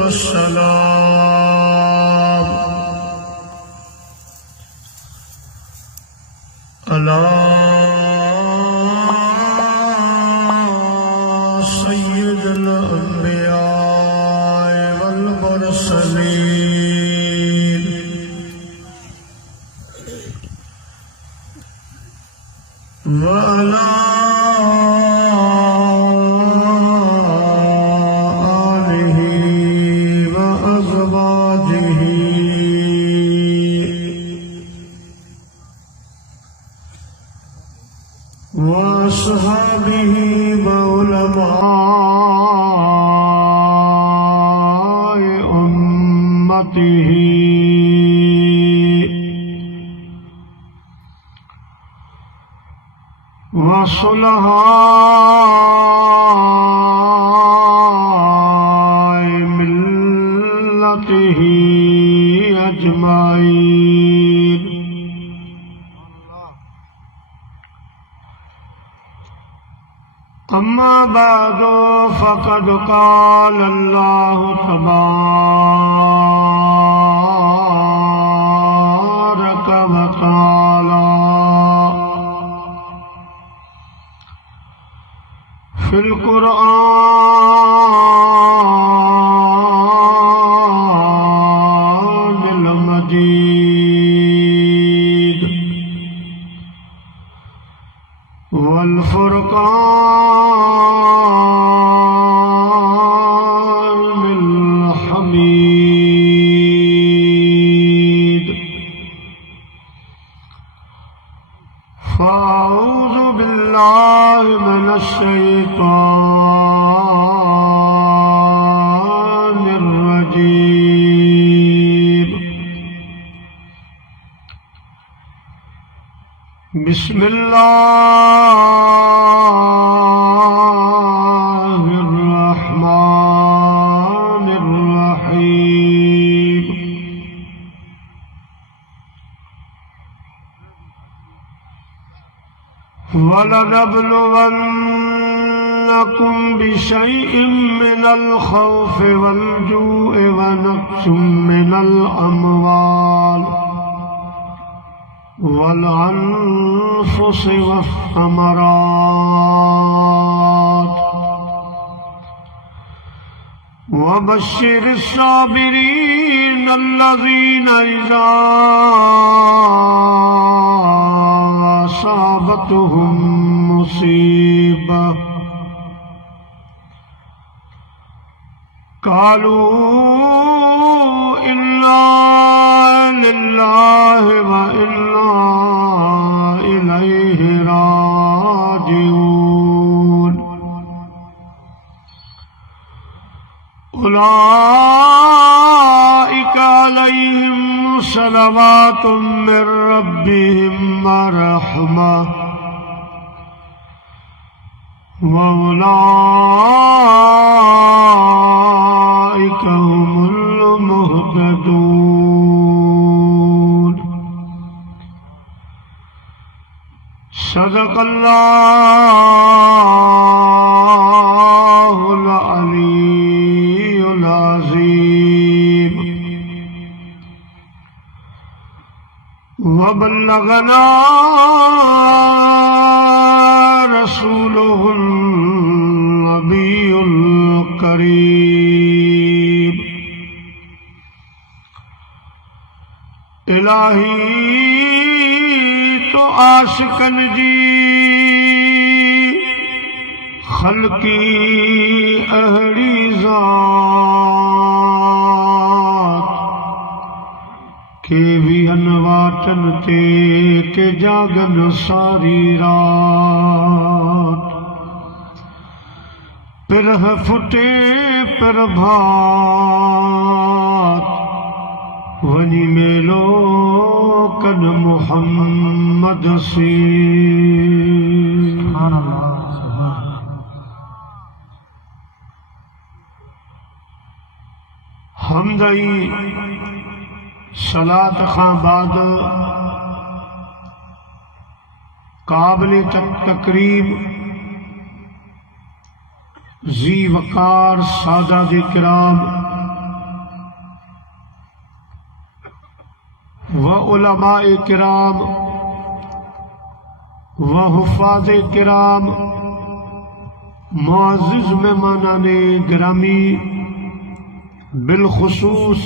वस्सलाम अला सय्यिदिल अंबिया वल मुरसलीन व अला वअस्हाबिही व उलमाए उम्मतिही व सुलहाए मिल्लतिही अजमाईन। अम्मा बादो फ़क़द क़ाल अल्लाहु तबारक व तआला फ़िल क़ुरआनिल मजीद वल फ़ुरक़ानिल हमीद। फ़अऊज़ु बिल्लाहि मिनश शैतानिर रजीम। बिस्मिल्लाहिर रहमानिर रहीम। वलनब्लुवन्नकुम बिशैइन मिनल खौफ़ि वल जू'i व नक़्सिम मिनल अमवाल वल अनफुसि वस्समरात वबश्शिरिस साबिरीन अल्लज़ीना इज़ा असाबतहुम मुसीबह क़ालू इन्ना लिल्लाहि व इन्ना इलैहि राजिऊन। उलाइका अलैहिम सलवातुम मिर रब्बिहिम व रहमह व उलाइका हुमुल मुहतदून। सदक़ल्लाहुल अलीयुल अज़ीम। व बल्लगना रसूलुहुन नबियुल करीम। इलाही तो आशिकन जी खल्की अहड़ी ज़ात के भी अनवाटन ते के जागन सारी रात पिरह फुटे पिर भात वनी मेलो कन मुहम्मद से। हमदई सलात खां बाद काबिल तकरीम जी वकार सादा किराम व उलमाए किराम व हुफ़ाज़ किराम, मुअज़्ज़िज़ मेहमानाने गिरामी, बिलखुसूस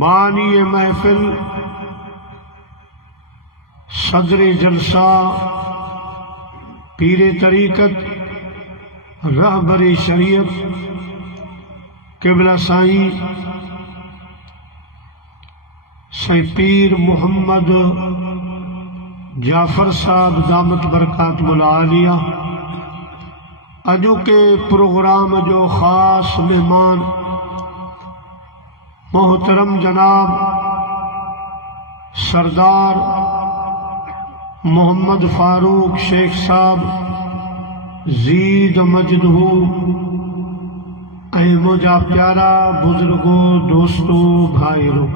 बानी महफिल, सदर जलसा, पीर तरीक़त, रहबरी शरीयत, क़िबला साईं पीर मोहम्मद जाफ़र साहब दामत बरकातुहुल आलिया, अॼु के प्रोग्राम जो ख़ास मेहमान मोहतरम जनाब सरदार मोहम्मद फारूक शेख साहब ज़ीद मजदहू ऐं मुंहिंजा प्यारा बुजुर्गो दोस्तो भाइरो,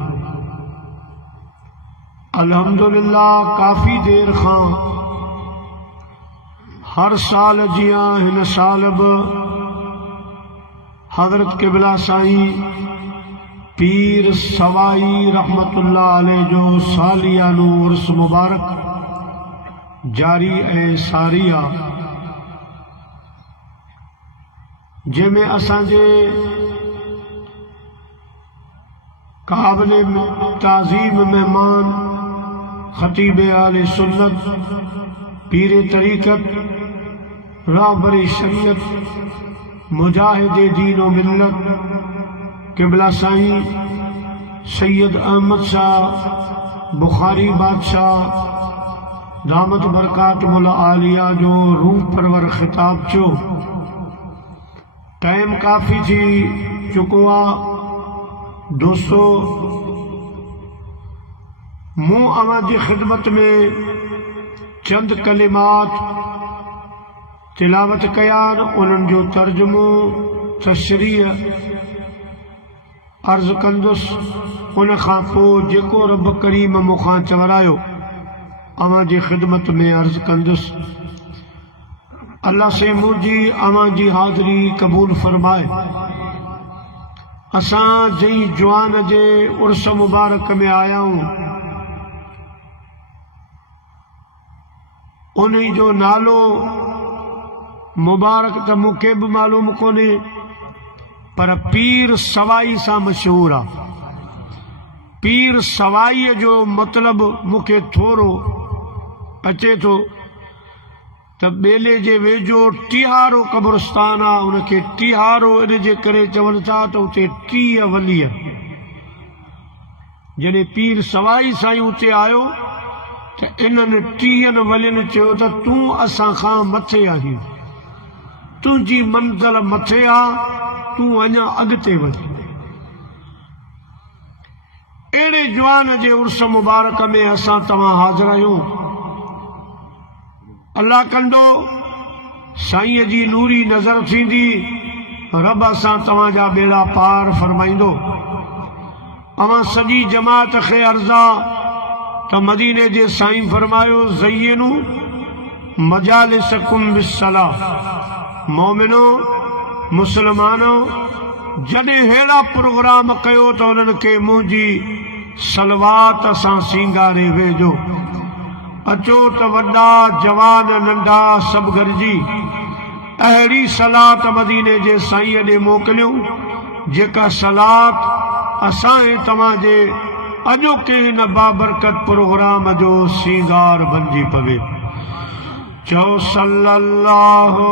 अल्हम्दुलिल्लाह काफ़ी देर खां हर साल जियां हिन साल बि हज़रत क़िबला साईं पीर सवाई रहमतुल्लाह अलैह जो सालियानो उर्स मुबारक जारी ऐं सारी आहे, जंहिंमें असांजे क़ाबिल ताज़ीम मेहमान ख़तीब आले सुन्नत, पीर तरीक़त, रहबरी शरीयत, मुजाहिद दीन व मिल्लत, क़िबला साईं सैयद अहमद शाह बुखारी बादशाह दामत बरकातुहुल आलिया जो रूह परवर ख़िताब चो। टाइम काफ़ी थी चुको आहे दोस्तो, मूं अवां जी ख़िदमत में चंद कलिमात तिलावत कयान, उन्हनि जो तर्जुमो तशरीह अर्ज़ कंदुसि। उन खां पोइ जेको रब करीम मूंखां चवरायो अवां जी ख़िदमत में अर्ज़ कंदुसि। अल्लाह से मुंहिंजी अवां जी हाज़िरी क़बूल फरमाए। असां जई जवान जे उर्स मुबारक में आया आहियूं, उन्हीं जो नालो मुबारक त मूंखे बि मालूम कोन्हे, पर पीर सवाई सां मशहूर आहे। पीर सवाईअ जो मतिलब मूंखे थोरो अचे थो त ॿेले जे वेझो टीहारो क़ब्रस्तान आहे, उनखे टीहारो इन जे करे चवनि था त उते 30 वलीअ, जॾहिं पीर सवाई साईं उते आयो त इन्हनि 30 वलियुनि चयो त तूं असां खां मथे आहीं, तुंहिंजी मंज़िल मथे आहे, तूं अञा अॻिते वञ। अहिड़े जवान जे उर्स मुबारक में असां तव्हां हाज़िर आहियूं। अल्लाह कंदो साईं जी नूरी नज़र थींदी, रब असां तव्हांजा बेड़ा पार फरमाईंदो। अवां सॼी जमात खे अर्ज़ा त मदीने जे साईं फरमायो ज़य्यनु मजालिसकुम बिस्सलाह, मोमिनो मुसलमानो जॾहिं अहिड़ा प्रोग्राम कयो त उन्हनि खे मुंहिंजी सलवात सां सींगारे वेझो। अचो त वॾा जवान नंढा सभु गॾिजी अहिड़ी सलात मदीने जे साईं ॾे मोकिलियूं, जेका सलात असां ऐं तव्हांजे अॼोके हिन बाबरकत प्रोग्राम जो सींगार बणिजी पवे। चओ सल्लल्लाहु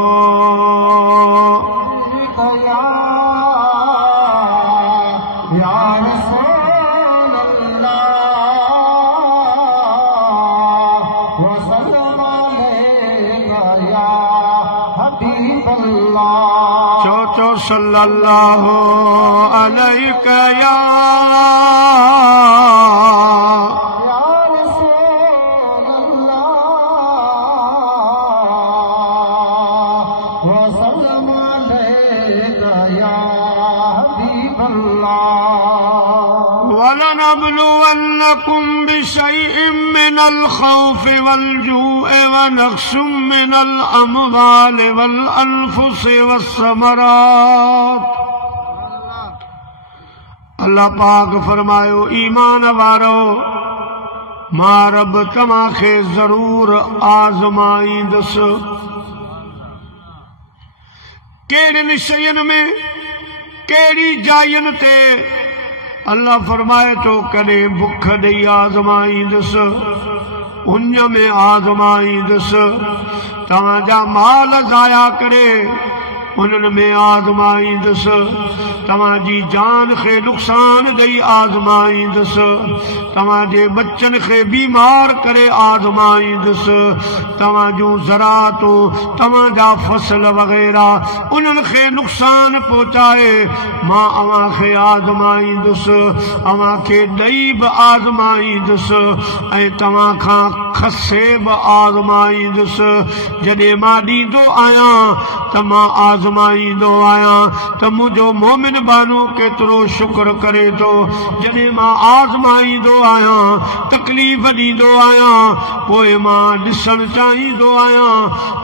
या रसूल अल्लाह व सल्लम अलैका या हबीब अल्लाह। चो सल्लल्लाहु अलैका या रसूल अल्लाह व सल्लम अलैका या हबीब अल्लाह। वलनब्लुवन्नकुम बिशैइन मिनल खौफि वल जू'i व नक्सिम मिनल अमवालि वल अनफुसि वस्समरात अल्लाह पाक फरमायो ईमान वारो मां रब तव्हांखे ज़रूर आज़माईंदस। कहिड़ियुनि शयुनि में कहिड़ी जायुनि ते अल्लाह फरमाए तो कॾहिं बुख ॾेई आज़माईंदस, उन में आज़माईंदस। तव्हांजा माल ज़ाया करे उन्हनि में आज़माईंदस। तव्हांजी जान खे नुक़सान ॾेई आज़माईंदस। तव्हांजे बच्चनि खे बीमार करे आज़माईंदस। तव्हां जूं ज़राअतूं तव्हांजा फसल वग़ैरह उन्हनि खे नुक़सान पहुचाए मां अव्हांखे आज़माईंदुस, अव्हांखे ॾेई बि आज़माईंदुस ऐं तव्हां खां खसे बि आज़माईंदुस। जॾहिं मां ॾींदो आहियां त मां आज़माईंदो आहियां त मुंहिंजो मोमिन बानो केतिरो शुक्र करे थो। जॾहिं मां आज़माईंदो आहियां तकलीफ़ ॾींदो आहियां पोइ मां ॾिसणु चाहींदो आहियां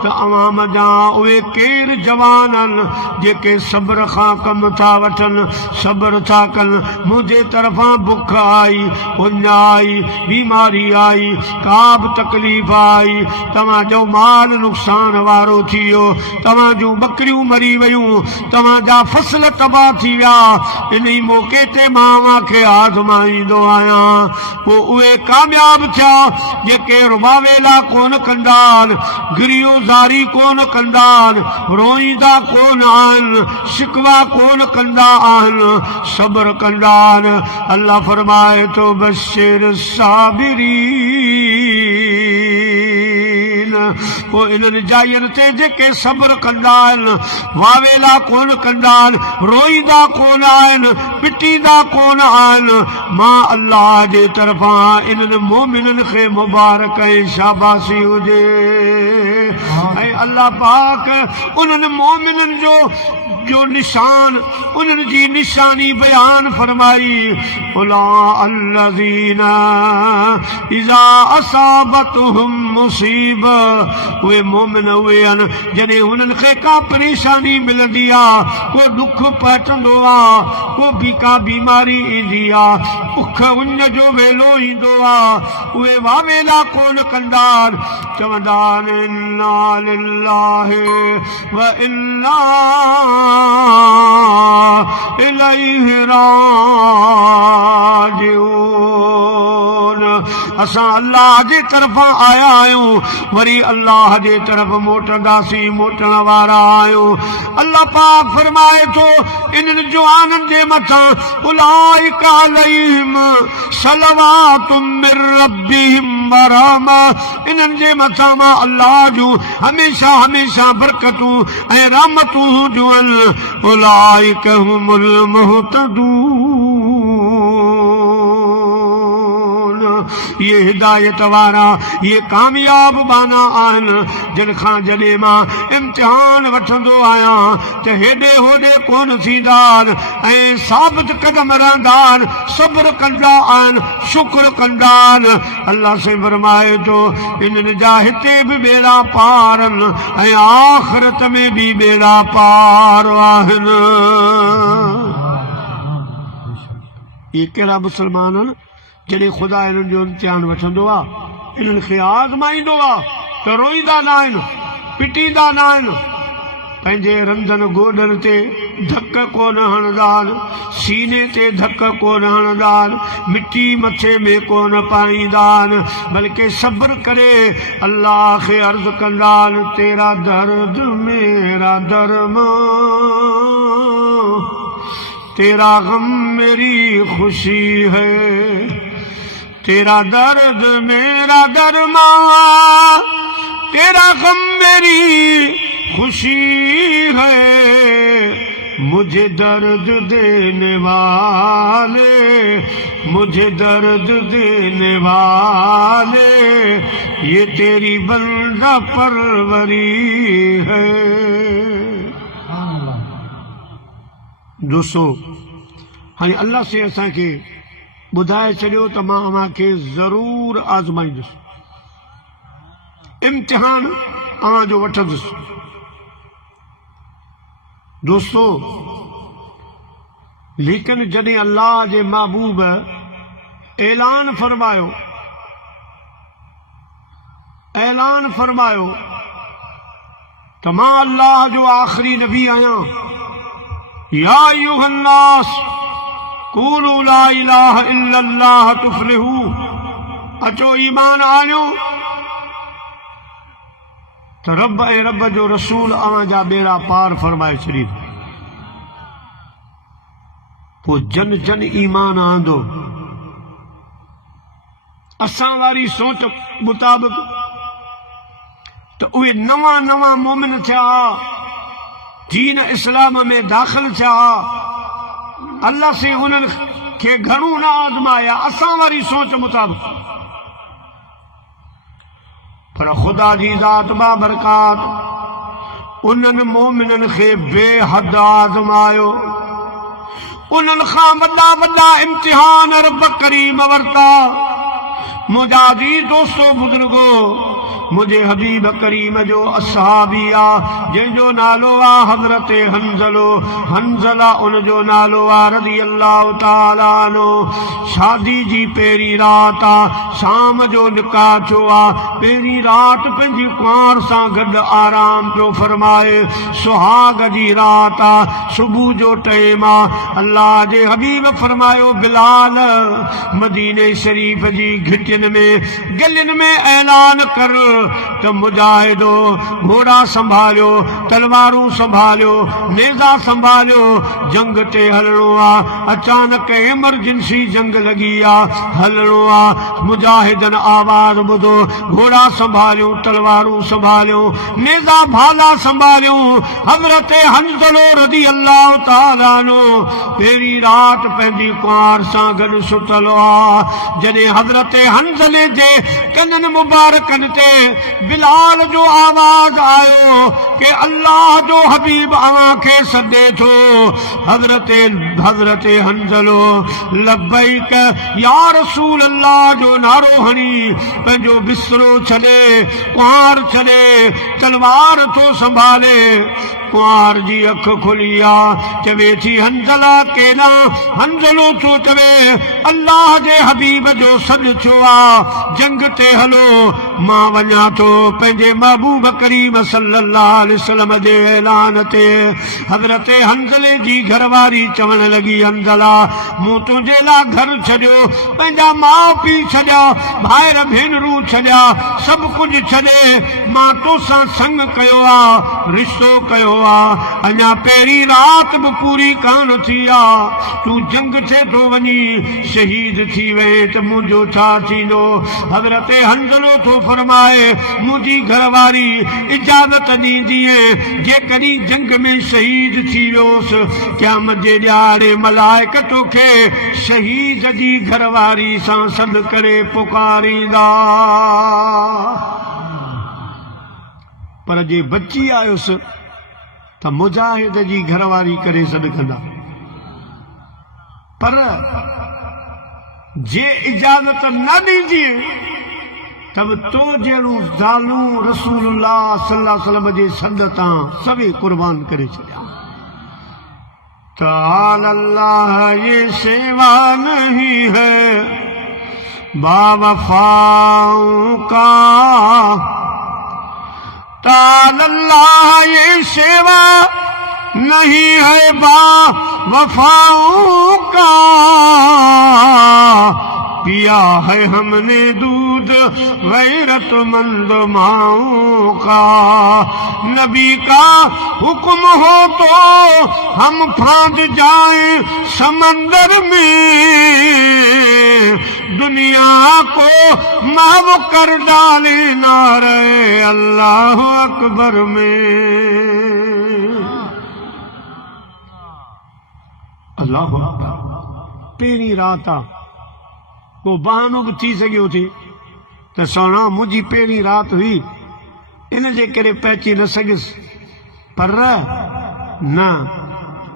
त अवां मञा उहे केरु जवान आहिनि जेके सब्र खां कमु था वठनि, सब्र था कनि। मुंहिंजे तरफ़ां बुख आई, उञ आई, बीमारी आई, का बि तकलीफ़ आई, तव्हांजो माल नुक़सान वारो थी वियो, तव्हां जूं बकरियूं मरी वयूं, तव्हांजा फसल तबाह थी विया, इन ई मौक़े ते मां अव्हांखे आज़माईंदो आहियां। पोइ उहे कामयाब थिया जेके रुबावेला कोन कंदा आहिनि, गिरियोज़ारी कोन कंदा आहिनि, रोईंदा कोन आहिनि, शिकवा कोन कंदा आहिनि, सब्र कंदा आहिनि। अल्लाह फरमाए तो बशिर साबिरीन। पोइ इन्हनि जायुनि ते जेके सब्र कंदा आहिनि, वावेला कोन कंदा आहिनि, रोईंदा कोन आहिनि, पिटींदा कोन आहिनि, मां अल्लाह जे तरफ़ां इन्हनि मोमिननि खे मुबारक ऐं शाबाशी हुजे। ऐं अल्लाह पाक उन्हनि मोमिननि जो निशान, उन्हनि जी निशानी बयान फरमाई। उलाअल्लज़ीना इज़ा असाबतहुम मुसीबा, उहे मोमिन उहे आहिनि जॾहिं उन्हनि खे का परेशानी मिलंदी आहे, को दुख पहुचंदो आहे, को का बीमारी ईंदी आहे, उख उञ जो वेलो ईंदो आहे, उहे वावेला कोन कंदा आहिनि, चवंदा आहिनि इन्ना लिल्लाहि व इन्ना इलैहि राजिऊन। असां अल्लाह जे तरफ़ां आया आहियूं, वरी अल्लाह जे तरफ़ मोटंदासीं, मोटण वारा आहियूं। अल्लाह पाक फरमाए थो इन्हनि जवाननि जे मथां उलाइका अलैहिम सलवातुम मिर रब्बिहिम व रहमा, इन्हनि जे मथां मां अल्लाह जूं हमेशा हमेशा बरकतूं ऐं रहमतूं हुजनि। उलाइका हुमुल मुहतदून, ये हिदायत वारा, ये कामयाब बाना आहिनि जिन खां जॾहिं मां इम्तिहान वठंदो आहियां त हेॾे होॾे कोन थींदा आहिनि ऐं साबित कदम रहंदा आहिनि, सब्र कंदा आहिनि, शुक्र कंदा आहिनि। अल्लाह से फरमाए थो इन्हनि जा हिते बि बेड़ा पार आहिनि ऐं आख़िरत में बि बेड़ा पार आहिनि। ये कहिड़ा मुस्लमान आहिनि जॾहिं ख़ुदा इन्हनि जो इम्तिहान वठंदो आहे, इन्हनि खे आज़माईंदो आहे त रोईंदा न आहिनि, पिटींदा न आहिनि, पंहिंजे रंधनि गोॾनि ते धक कोन हणंदा आहिनि, सीने ते धक कोन हणंदा आहिनि, मिटी मथे में कोन पाईंदा आहिनि, बल्कि सब्र करे अल्लाह खे अर्ज़ कंदा आहिनि तेरा दर्द मेरा दरमा, तेरा गम मेरी खुशी है, तेरा दर्द मेरा दरमा, तेरा गम मेरी खुशी है। मुझे दर्द देने वाले, मुझे दर्द देने वाले, ये तेरी बंदा परवरी है। दोस्तों, हाँ अल्लाह से असांखे ॿुधाए छॾियो त मां अव्हांखे ज़रूर आज़माईंदुसि, इम्तिहान अव्हां जो वठंदुसि। दोस्तों, लेकिन जॾहिं अल्लाह जे महबूब ऐलान फरमायो त मां अल्लाह जो आख़िरी नबी आहियां। या अय्युहन्नास क़ूलू ला इलाहा इल्लल्लाह तुफ़्लिहू, अचो ईमान आणियो त रब ऐं रब जो रसूल अवां जा बेड़ा पार फरमाए छॾी। पोइ जन जन ईमान आंदो। असां वारी सोच मुताबिक़ तो उहे नवां नवां मोमिन थिया, दीन इस्लाम में दाख़िल थिया। अल्लाह से उन्हनि खे घणो न आज़माया असां वारी सोच मुताबिक़, पर ख़ुदा जी ज़ात बाबरकात उन्हनि मोमिननि खे बेहद आज़मायो। उन्हनि खां वॾा वॾा इम्तिहान रब करीम वरिता। मुंहिंजा जी दोस्तो बुज़ुर्गो, मुझे हबीब करीम जो असहाबी आ जंहिंजो नालो आ हज़रत हंज़ला उनजो नालो आ रज़ी अल्लाह ताला अन्हु। शादी जी पहिरीं रात आ, शाम जो निकाह थियो आ। पहिरीं रात पंहिंजी कुंवार सां गॾु आराम पियो फरमाए। सुहाग जी रात आ, सुबुह जो टाइम आ। अल्लाह जे हबीब फरमायो बिलाल मदीने शरीफ जी घिटियुनि में गलियुनि में ऐलान कर तो मुजाहिदो घोड़ा संभालियो, तलवारूं संभालियो, नेज़ा संभालियो, जंग ते हलणो आ। अचानक इमरजेंसी जंग लगी आ, हलणो आ। मुजाहिदन आवाज ॿुधो, घोड़ा संभालियो, तलवारूं संभालियो, नेज़ा भाला संभालियो। हज़रत हंज़लो रज़ी अल्लाह ताला अन्हु पहिरीं रात पंहिंजी कुंवार सां गॾु सुतलो आ। जॾहिं हज़रत हंज़ले जे कननि मुबारकनि ते बिलाल जो आवाज आयो कि अल्लाह जो हबीब अवां खे सॾे थो। हज़रत हंज़लो लब्बैक या रसूल अल्लाह जो नारो हणी पंहिंजो बिस्तरो छॾे, कुंवार छॾे, तलवार थो संभाले। कुंवार जी अख खुली आ, चवे थी हंज़ला केना? हंज़लो थो चवे अल्लाह जे हबीब जो सॾु थियो आ, जंग ते हलो, मां वञा थो पंहिंजे महबूब करीम सल्लल्लाहु अलैहि वसल्लम जे ऐलान ते। हज़रत हंज़ले जी घरवारी चवण लगी हंज़ला मूं तुंहिंजे लाइ घर छॾियो, पंहिंजा माउ पीउ छॾिया, भाइर भेनरूं छॾिया, सभु कुझु छॾे मां तोसां संग कयो आ, रिश्तो कयो आ। अञा पहिरीं रात बि पूरी कान थी आ, तूं जंग ते थो वञी शहीद थी वए त मुंहिंजो छा थींदो? हज़रत हंज़लो थो फरमाए मुंहिंजी घरवारी इजाज़त ॾींदीअ जेकॾहिं जंग में शहीद थी वियोसि, क़यामत जे ॾियारे मलाइक तोखे शहीद जी घरवारी सां सॾु करे पुकारींदा। पर जे बची आयुसि त मुजाहिद जी घरवारी करे सॾु कंदा। पर जे इजाज़त न ॾींदीअ तब तो जहिड़ो ज़ालूं रसूलुल्लाह सल्लल्लाहु अलैहि वसल्लम जे सॾ तां सभई कुर्बान करे छॾिया। ताल अल्लाह ये सेवा नहीं है बावफाओं का, ताल अल्लाह ये सेवा नहीं है बावफाओं का, पिया है हमने दूध गैरतमंद माओं का। नबी का हुक्म हो तो हम फांद जाएं समंदर में, दुनिया को महव कर डाले नारे अल्लाह अकबर में। अल्लाह पहिरीं रात आ, को बहानो भी थी सघियो थी त सोना मुंहिंजी पहिरीं रात हुई इन जे करे पहुची न सघियुसि, पर न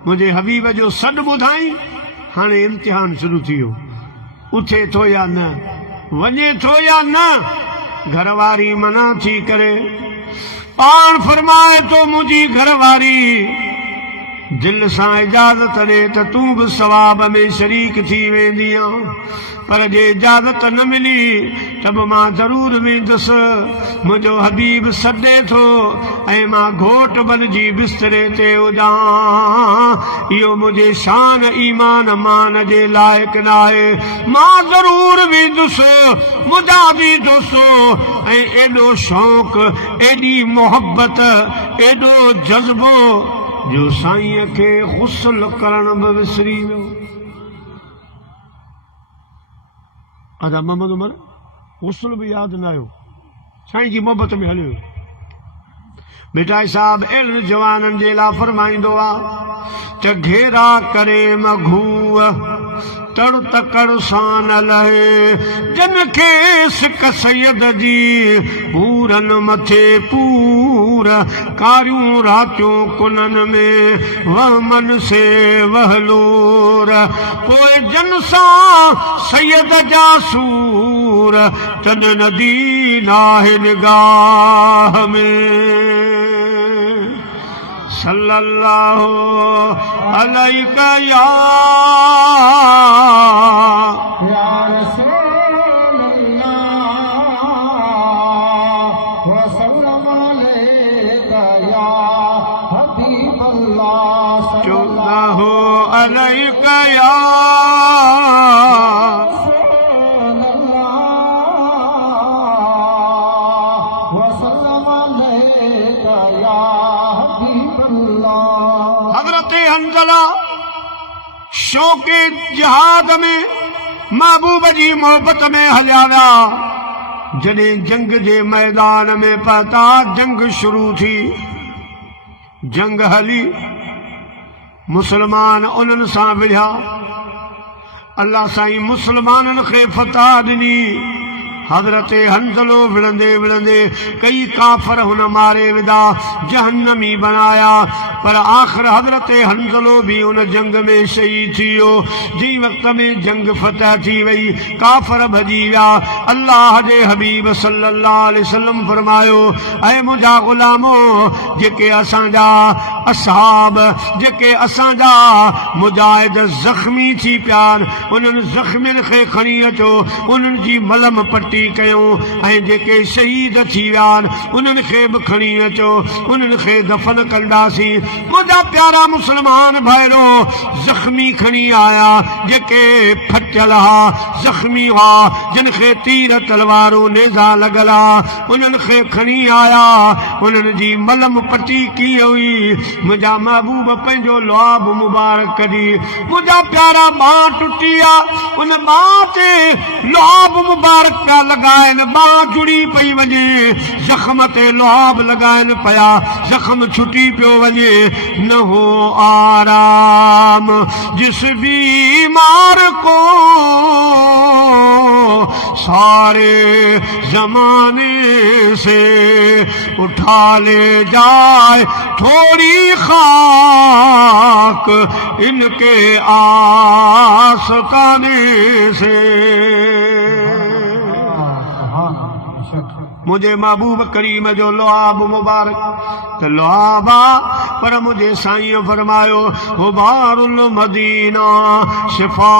मुंहिंजे हबीब जो सॾु ॿुधाई। हाणे इम्तिहान शुरू थी वियो, उथे थो या न, वञे थो या न। घरवारी मना थी करे पाण फरमाए तो मुंहिंजी घरवारी दिल सां इजाज़त ॾे त तूं बि सवाब में शरीक थी वेंदीअ, पर जे इजाज़त न मिली त बि मां ज़रूर वेंदुसि। मुंहिंजो हबीब सॾे थो ऐं मां घोट बणिजी बिस्तरे ते हुजां, इहो मुंहिंजे शान ईमान मान जे लाइक़ न आहे। मां ज़रूर वेंदुसि, मुंहिंजा वेंदुसि। ऐं एॾो शौक़ु, एॾी मोहबत, एॾो जज़्बो जो साईंअ खे गुस्ल करण बि विसरी वियो। अदा मोहम्मद उमर गुस्ल बि यादि न आयो, साईं जी मोहबत में हलियो। मिठाई साहब अहिड़नि जवाननि जे लाइ फरमाईंदो आहे त घेरा करे मघूअ तड़ तकड़ सां न लहे, जन खे सिक सैयद जी पूरन मथे पूर, कारियूं रातियूं कुननि में वहमन से वहलोर, पोइ जन सां सैयद जा सूर, तन नदी नाहे निगाह में। सल्लल्लाहु अलैका या रसूलल्लाह व सल्लम अलैका या हबीबल्लाह, सल्लल्लाहु अलैका या शौक़े जिहाद में महबूब जी मोहब्बत में हलिया विया। जॾहिं जंग जे मैदान में पहुता, जंग शुरू थी, जंग हली, मुसलमान उन्हनि सां विढ़िया। अल्लाह साईं मुसलमाननि खे फतह ॾिनी। हज़रत हंज़लो विढ़ंदे विढ़ंदे कई काफ़र हुन मारे विधा, जहन्नमी बनाया, पर आख़िर हज़रत हंज़लो भी उन जंग में शहीद थी वियो। जी वक़्त में जंग फतह थी वई, काफ़र भॼी विया। अल्लाह जे हबीब सल्लल्लाहु अलैहि वसल्लम फरमायो, ऐं मुंहिंजा ग़ुलामो, जेके असांजा असहाब, जेके असांजा मुजाहिद ज़ख़्मी थी पिया आहिनि, उन्हनि ज़ख़्मियुनि खे खणी अचो, उन्हनि जी मलम पटी कयूं, ऐं जेके शहीद थी विया आहिनि उन्हनि खे बि खणी अचो, उन्हनि खे दफ़न कंदासीं। मुंहिंजा प्यारा मुस्लमान भाइरो ज़ख़्मी खणी आया, जेके फटियल हुआ, ज़ख़्मी हुआ, जिन खे तीर तलवारूं नेज़ा लॻल आ, उन्हनि खे खणी आया। उन्हनि जी मलम पटी कीअं हुई? मुंहिंजा महबूब पंहिंजो लुआब मुबारक कढी, मुंहिंजा प्यारा बांह टुटी आ, उन बांह ते लुआब मुबारक पिया लॻाइनि, बांह जुड़ी पई वञे, ज़ख़्म ते लुआब लॻाइनि पिया, ज़ख़्म छुटी पियो वञे। न हो आराम जिस बीमार को सारे जमाने से उठा ले जाए थोड़ी खाक इनके आस्ताने से। मुझे महबूब करीम जो लुआब मुबारक त लुआबा, पर मुझे साईं फरमायो हुबारुल मदीना शिफा,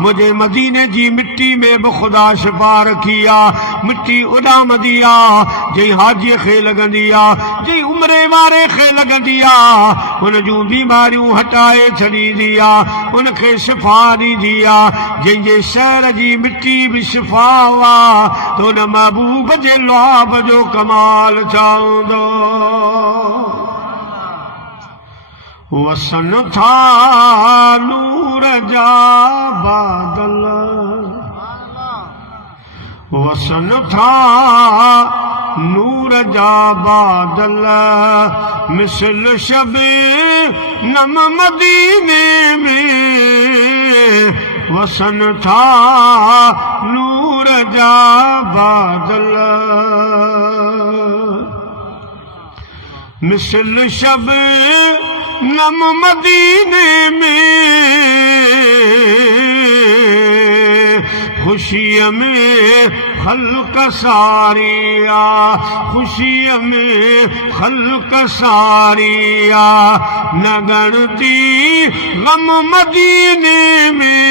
मुझे मदीने जी मिट्टी में भी खुदा शिफा रखी आ। मिट्टी उॾामंदी आ, जंहिं हाजीअ खे लॻंदी आ, जंहिं उमिरे वारे खे लॻंदी आ, उन जूं बीमारियूं हटाए छॾींदी आ, उनखे शिफा ॾींदी आ। जंहिंजे शहर जी मिट्टी बि शिफा हुआ, तो न महबूब जे लुआब जो कमाल छा हूंदो। वसन था नूर जा बादल, वसन था नूर जा बादल, मिसल शब नम मदीने में वसन था नूर जा बादल, मिसल शब नम मदीने में खुशी में खल्क सारिया खुशी में खल्क सारिया न गणती गम मदीने में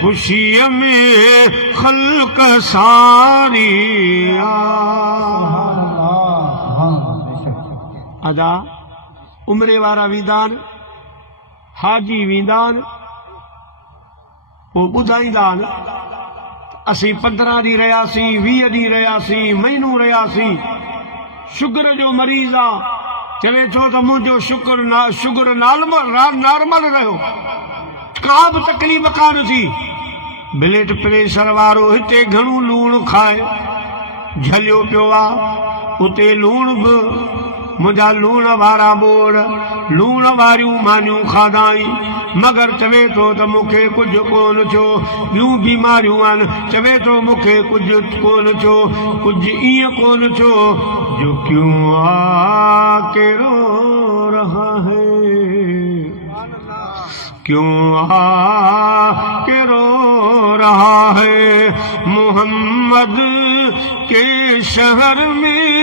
खुशी में खल्क सारिया। अदा उमरे वारा वीदान हाजी वीदान वो ॿुधाईंदा असीं 15 ॾींहं रहियासीं 20 ॾींहं रहियासीं महीनो रहियासीं। शुगर जो मरीज़ आहे चवे थो त मुंहिंजो शुगर नॉर्मल रहियो का बि तकलीफ़ कान थी। ब्लड प्रेशर वारो हिते घणो लूण खाए झलियो पियो आहे उते लूण बि मुंहिंजा लूण वारा बोर लूण वारियूं मानियूं खाधाई मगर चवे थो त मूंखे कुझु कोन थियो। ॿियूं बीमारियूं आहिनि चवे थो मूंखे कुझु कोन थियो कुझु ईअं कोन थियो जो क्यों आके रो रहा है क्यों आके रो रहा है मोहम्मद के शहर में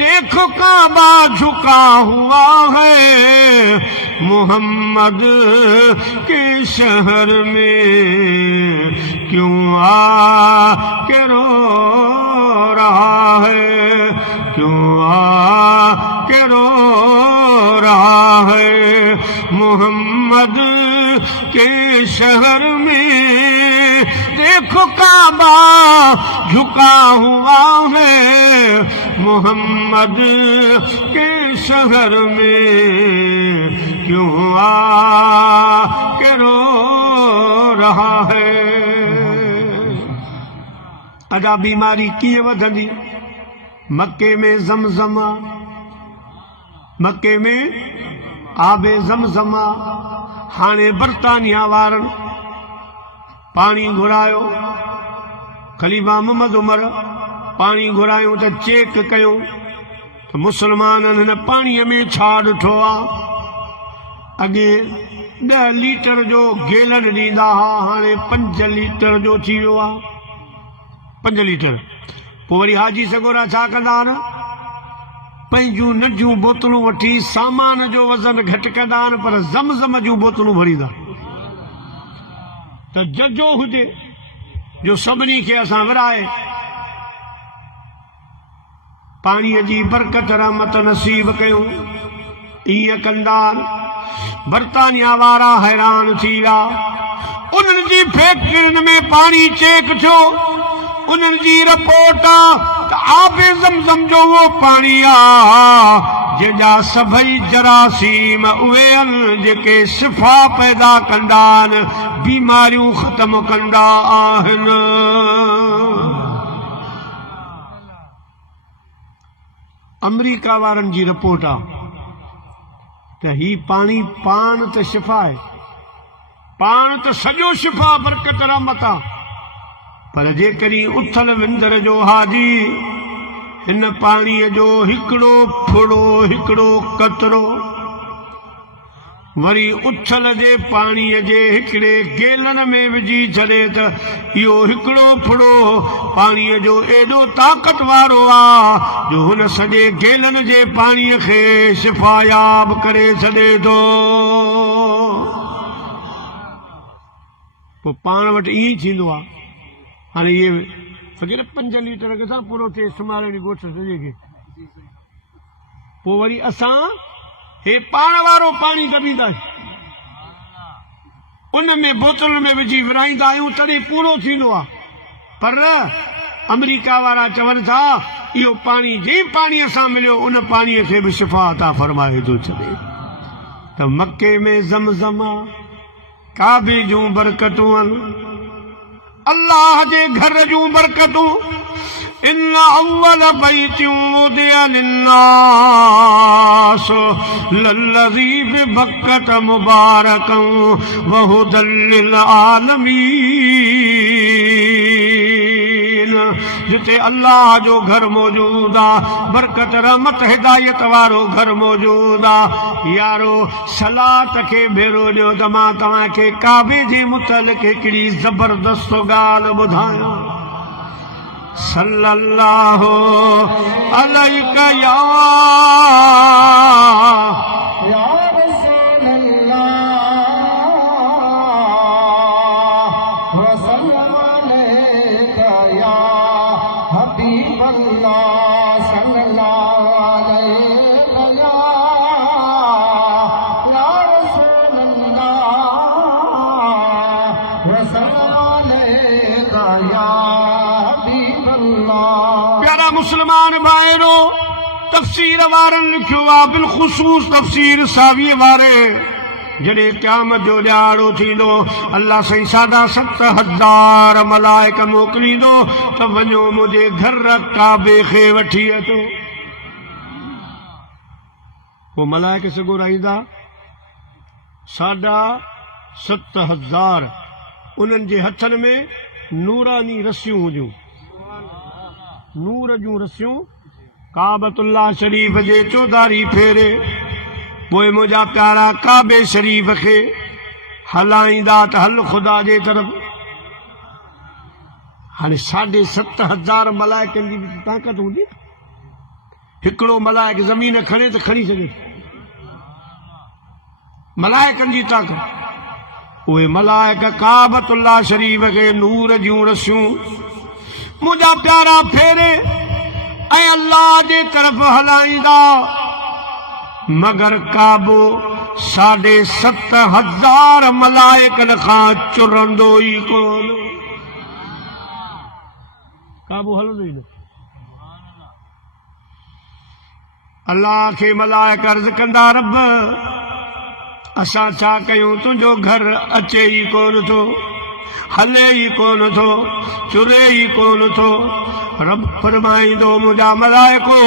देखो काबा झुका हुआ है मोहम्मद के शहर में क्यों आके रो रहा है क्यों आके रो रहा है मोहम्मद के शहर में देखो काबा झुका हुआ है मोहम्मद के शहर में क्यों आके रो रहा है। अदा बीमारी कीअं वधंदी मक्के में ज़मज़मा मक्के में आबे ज़मज़मा हाणे बर्तानिया वारनि पाणी घुरायो खलीफ़ा मोहम्मद उमर पाणी घुरायूं त चेक कयूं त मुसलमाननि हिन पाणीअ में छा ॾिठो आहे। अॻे 10 लीटर जो गैलन ॾींदा हुआ हाणे 5 लीटर जो थी वियो आहे 5 लीटर। पोइ वरी हाजी सगोरा छा कंदा आहिनि पंहिंजूं नंढियूं बोतलूं वठी सामान जो वज़न घटि कंदा आहिनि पर ज़मज़म जूं बोतलूं भरींदा त जजो हुजे जो सभिनी खे असां विराए पाणीअ जी बरकत रहमत नसीब कयूं। ईअं कंदा बर्तानिया वारा हैरान थी विया उन्हनि जी फैक्ट्रियुनि में पाणी चेक थियो उन्हनि जी रिपोर्ट त आबे ज़मज़म जो उहो पाणी आहे जंहिंजा सभई जरासीम उहे आहिनि जेके शिफ़ा पैदा कंदा आहिनि बीमारियूं ख़तम कंदा आहिनि। अमेरिका वारनि जी रिपोर्ट आहे त ही पाणी पाण त शिफ़ा आहे पाण त सॼो शिफ़ा बरकत रहमत आहे पर जेकॾहिं उथल विंदर जो हाजी हिन पाणीअ जो हिकिड़ो फुड़ो हिकिड़ो कतरो वरी उथल जे पाणीअ जे हिकिड़े गैलन में विझी छॾे त इहो हिकिड़ो फुड़ो पाणीअ जो एॾो ताक़त वारो आहे जो हुन सॼे गैलन जे पाणीअ खे शिफ़ायाब करे छॾे थो। पोइ पाण वटि ईअं ई थींदो आहे हाणे इहे फ़क़ीर 5 लीटर किथां पूरो थिए सुम्हारे ॻोठ सॼे खे पोइ वरी असां हे पाण वारो पाणी कढींदासीं उन में बोतल में विझी विराईंदा आहियूं तॾहिं पूरो थींदो आहे पर अमेरिका वारा चवनि था इहो पाणी जंहिं पाणीअ सां मिलियो उन पाणीअ खे बि शिफ़ा अता फरमाए थो छॾे त मके में ज़मज़म काबे जूं बरकतूं आहिनि अल्लाह जे घर जूं बरकतूं इन अव्वल बैतियूं वुदिअ लिन्नास लल्लज़ी बिबक्कत मुबारकन व हुदल लिल आलमीन। जिते अल्लाह जो घर मौजूद आ, बरकत रहमत हिदायत वारो घर मौजूद आ। यारो सलात के भेरो ॾियो त मां तव्हांखे काबे जे मुतलिक़ हिकिड़ी ज़बरदस्त ॻाल्हि ॿुधायां। सल्लल्लाहु अलैका या रसूल अल्लाह व सल्लम अलैका या हबीब अल्लाह सल्लल्लाहु अलैका या रसूल अल्लाह व सल्लम अलैका या प्यारा मुसलमान भाइरो, तफसीर वारनि लिखियो आहे, बिलख़ुसूस तफसीर सावीअ वारे, जॾहिं क़यामत जो ॾियारो थींदो अल्लाह साईं साढा 7,000 मलाइक मोकिलींदो त वञो मुंहिंजे घर काबे खे वठी अचो। पोइ मलाइक सॻो रहंदा 7,500, उन्हनि जे हथनि में नूरानी रसियूं हुजूं, नूर जूं रसियूं, काबतुल्लाह शरीफ़ जे चौधारी फेरे पोइ मुंहिंजा प्यारा काबे शरीफ़ खे हलाईंदा त हल ख़ुदा जे तरफ़। हाणे 7,500 मलाइकनि जी ताक़त हूंदी, हिकिड़ो मलाइक ज़मीन खणे त खणी सघे, मलाइकनि जी ताक़त। उहे मलाइक काबतुल्लाह शरीफ़ खे नूर जूं रसियूं मुंहिंजा प्यारा फेरे ऐं अल्लाह जे तरफ़ हलाईंदा, मगर काबो 7,500 मलाइकनि खां चुरंदो ई कोन। काबो हलंदो ई न। अल्लाह खे मलाइक अर्ज़ कंदा, रब असां छा कयूं, तुंहिंजो घर अचे ई कोन थो, हले ई कोन थो, चुरे ई कोन थो। रब फरमाईंदो, मुंहिंजा मलाइको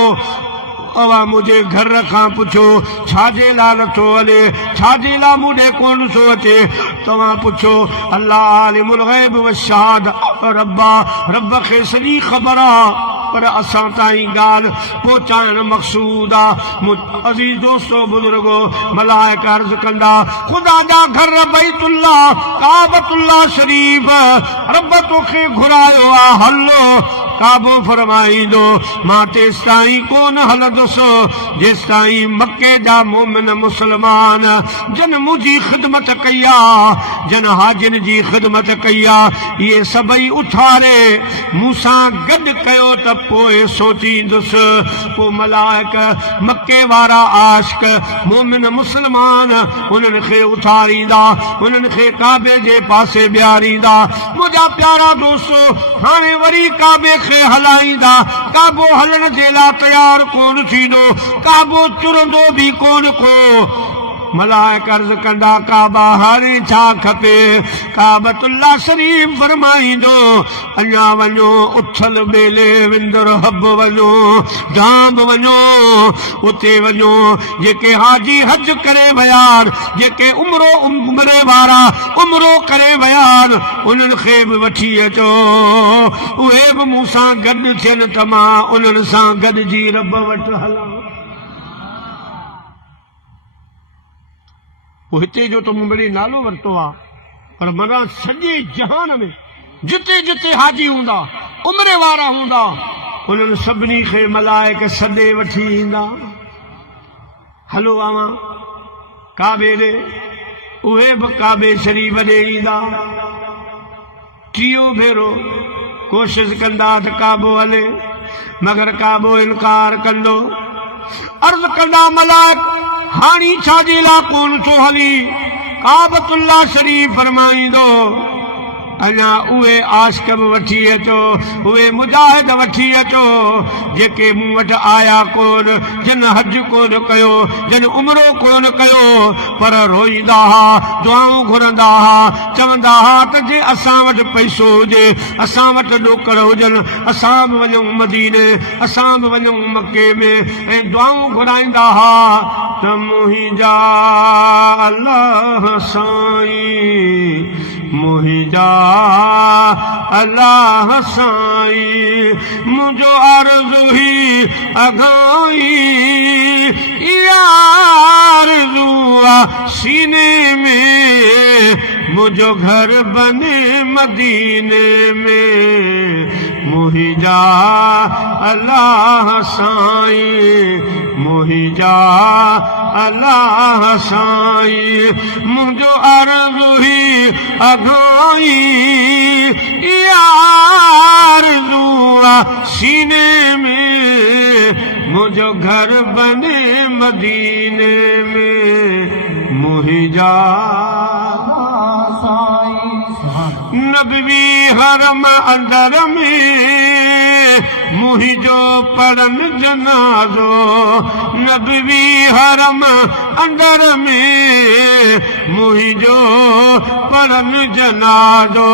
अवा मुंहिंजे घर खां पुछो छाजे लाइ नथो हले, छाजे लाइ मूं ॾे कोन थो अचे। तव्हां पुछो अल्लाह आलिमुल ग़ैब व शहादत, रब खे सॼी ख़बर आहे, पर असां ताईं ॻाल्हि पहुचाइण मक़सूद आहे। अज़ीज़ दोस्तो बुज़ुर्गो, मलाइक अर्ज़ कंदा, ख़ुदा जा घर बैतुल्लाह काबतुल्लाह शरीफ़ रब तोखे घुरायो आहे, हलो। काबो फरमाईंदो, मां तेसि ताईं कोन हलंदुसि जेसि ताईं मके जा मोमिन मुस्लमान जन मुंहिंजी ख़िदमत कई आहे, जन हाजिन जी ख़िदमत कई आहे, इहे सभई उथारे मूंसां गॾु कयो त पोइ सोचींदुसि। पोइ मलाइक मके वारा आशिक मोमिन मुस्लमान उन्हनि खे उथारींदा, उन्हनि खे काबे जे पासे बीहारींदा। मुंहिंजा प्यारा दोस्तो, हाणे वरी काबे खे हलाईंदा, काबो हलण जे लाइ तयार कोन थींदो, काबो चुरंदो बि कोन को। मलाइक अर्ज़ कंदा, काबा हाणे छा खपे? काबतुल्लाह शरीफ़ फरमाईंदो, अञा वञो, उथल बेले विंदर हब वञो, डांब वञो, उते वञो। जेके हाजी हज करे विया, जेके उमिरे वारा उमिरो करे विया, उन्हनि खे बि वठी अचो, उहे बि मूंसां गॾु थियनि त मां उन्हनि सां गॾिजी रब वटि हलां। हिते जो तो मूं मिड़े नालो वरितो आहे, पर माना सॼे जहान में जिते जिते हाजी हूंदा, उमिरे वारा हूंदा, उन्हनि सभिनी खे मलाइक सॾे वठी ईंदा। हलो आवां काबे ॾे, उहे बि काबे शरीफ़ ॾे ईंदा। टियों भेरो कोशिश कंदा त काबो हले, मगर काबो इनकार कंदो। अर्ज़ कंदा, मलाइक हाणी छाजे लाइ कोन थो हली? काबतुल्लाह शरीफ़ फरमाईंदो, अञा उहे आशिक बि वठी अचो, उहे मुजाहिद वठी अचो, जेके मूं वटि आया कोन, जिन हज कोन कयो, जिन उमिरो कोन कयो, पर रोईंदा हुआ, दुआऊं घुरंदा हुआ, चवंदा हुआ त जे असां वटि पैसो हुजे, असां वटि नौकर हुजनि, असां बि वञूं मदीने, असां बि वञूं मके में, ऐं दुआऊं घुराईंदा हुआ त मुंहिंजा अल्लाह साईं मुहिजा अल्लाह साईं मुझो अर्ज़ ही अगाई यार रुआ सीने में मुझो घर बने मदीने में मुहिजा अल्लाह साईं मुहिजा अल्लाह साईं मुझो अर्ज़ ही अगाई यार रुआ सीने में मुझो घर बने मदीने में मुहिजा नबी हरम अंदर में मुहिजो पढ़न जनाज़ो नबी हरम अंदर में मुहिजो पढ़न जनाज़ो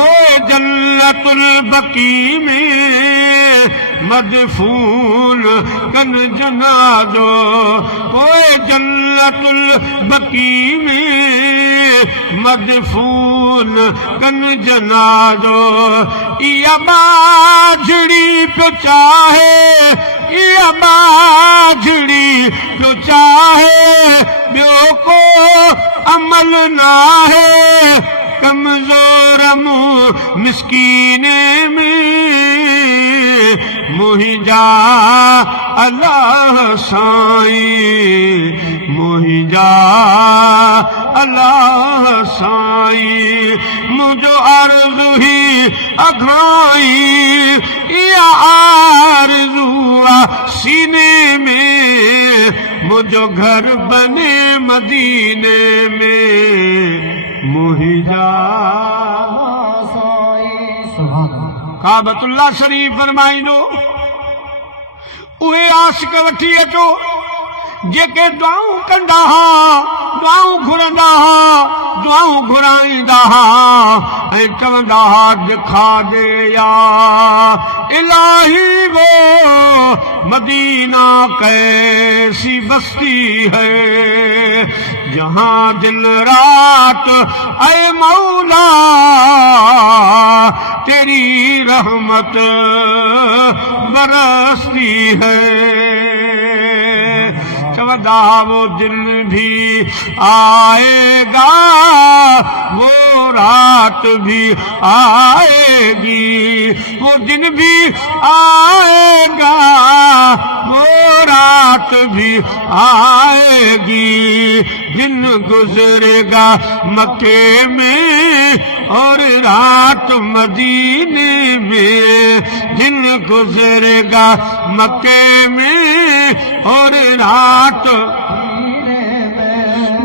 ओ जन्नतुल बकी में मदफून कन जनाज़ो ओ जन्नतुल बकी में मदफून कन जनाज़ो इया बाझड़ी पे चाहे इया बाझड़ी तो चाहे ॿियो को अमल नाहे कमज़ोर मुँह मिस्कीने में मुहिजा अल्लाह साईं मुहिजा अल्लाह साईं मुझो अर्ज़ ही अघाई या आरज़ू सीने में मुझो घर बने मदीने में मुहिजा काबतुल्लाह शरीफ फरमाईंदो उहे आशिक वठी अचो जेके दुआऊं कंदा हा दुआऊं घुरंदा हा दुआऊं घुराईंदा हा ऐं चवंदा हा दिखा दे या इलाही वो मदीना कैसी बस्ती है जहां दिन रात ऐ मौला तेरी रहमत बरसती है चवदा वो दिन भी आएगा वो रात भी आएगी वो दिन भी आएगा वो रात भी आएगी दिन गुजरेगा मक्के में और रात मदीने में दिन गुजरेगा मक्के में और रात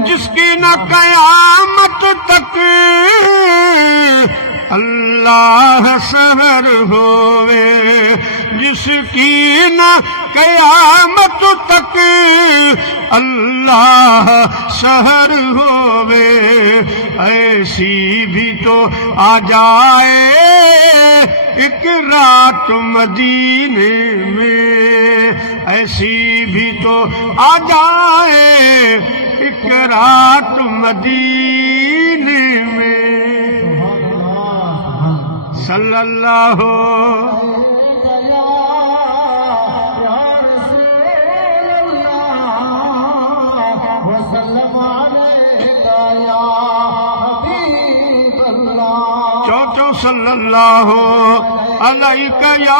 जिसकी न कयामत तक अल्लाह सहर होवे जिसकी न कयामत तक अल्लाह सहर होवे ऐसी भी तो आ जाए एक रात मदीने में ऐसी भी तो आ जाए एक रात मदीने में सल्लल्लाहु चौचो सल्लल्लाहु अलैका या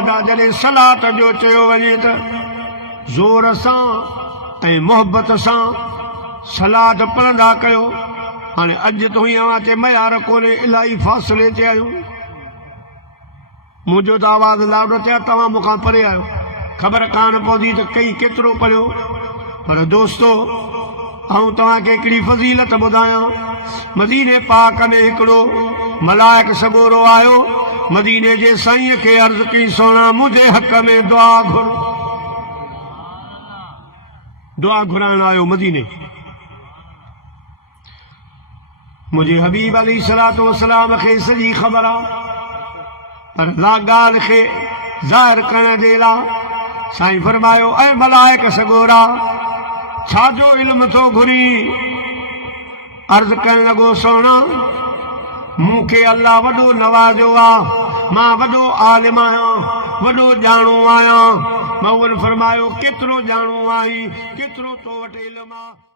अदा जॾहिं सलात जो चयो वञे त ज़ोर सां ऐं मोहबत सां सलात पढ़ंदा कयो हाणे अॼु तो अवां ते मयार कोन्हे इलाही फ़ासिले ते आहियूं मुझो तो आवाज़ लाउड थिया तव्हां मूंखां परे आहियो ख़बर कान पवंदी त कई केतिरो पढ़ियो पर दोस्तो आऊं तव्हांखे हिकिड़ी फज़ीलत ॿुधायां मदीने पाक में हिकिड़ो मलाइक सॻोरो आयो मदीने जे साईं खे अर्ज़ कई सोना मुंहिंजे हक़ में दुआ घुर दुआ घुराइण आयो मदीने मुझे हबीब अलैहिस्सलातु वस्सलाम खे सॼी ख़बर आहे पर ला ॻाल्हि खे ज़ाहिर करण जे लाइ साईं फरमायो ऐं मलाइक सगोरा छाजो इल्म थो घुरी। अर्ज़ करण लॻो सोना मूंखे अल्लाह वॾो नवाज़ियो आहे, मां वॾो आलिम आहियां, वॾो ॼाणू आहियां। मौल फरमायो केतिरो ॼाणू आहीं, केतिरो तो वटि इल्म आहे।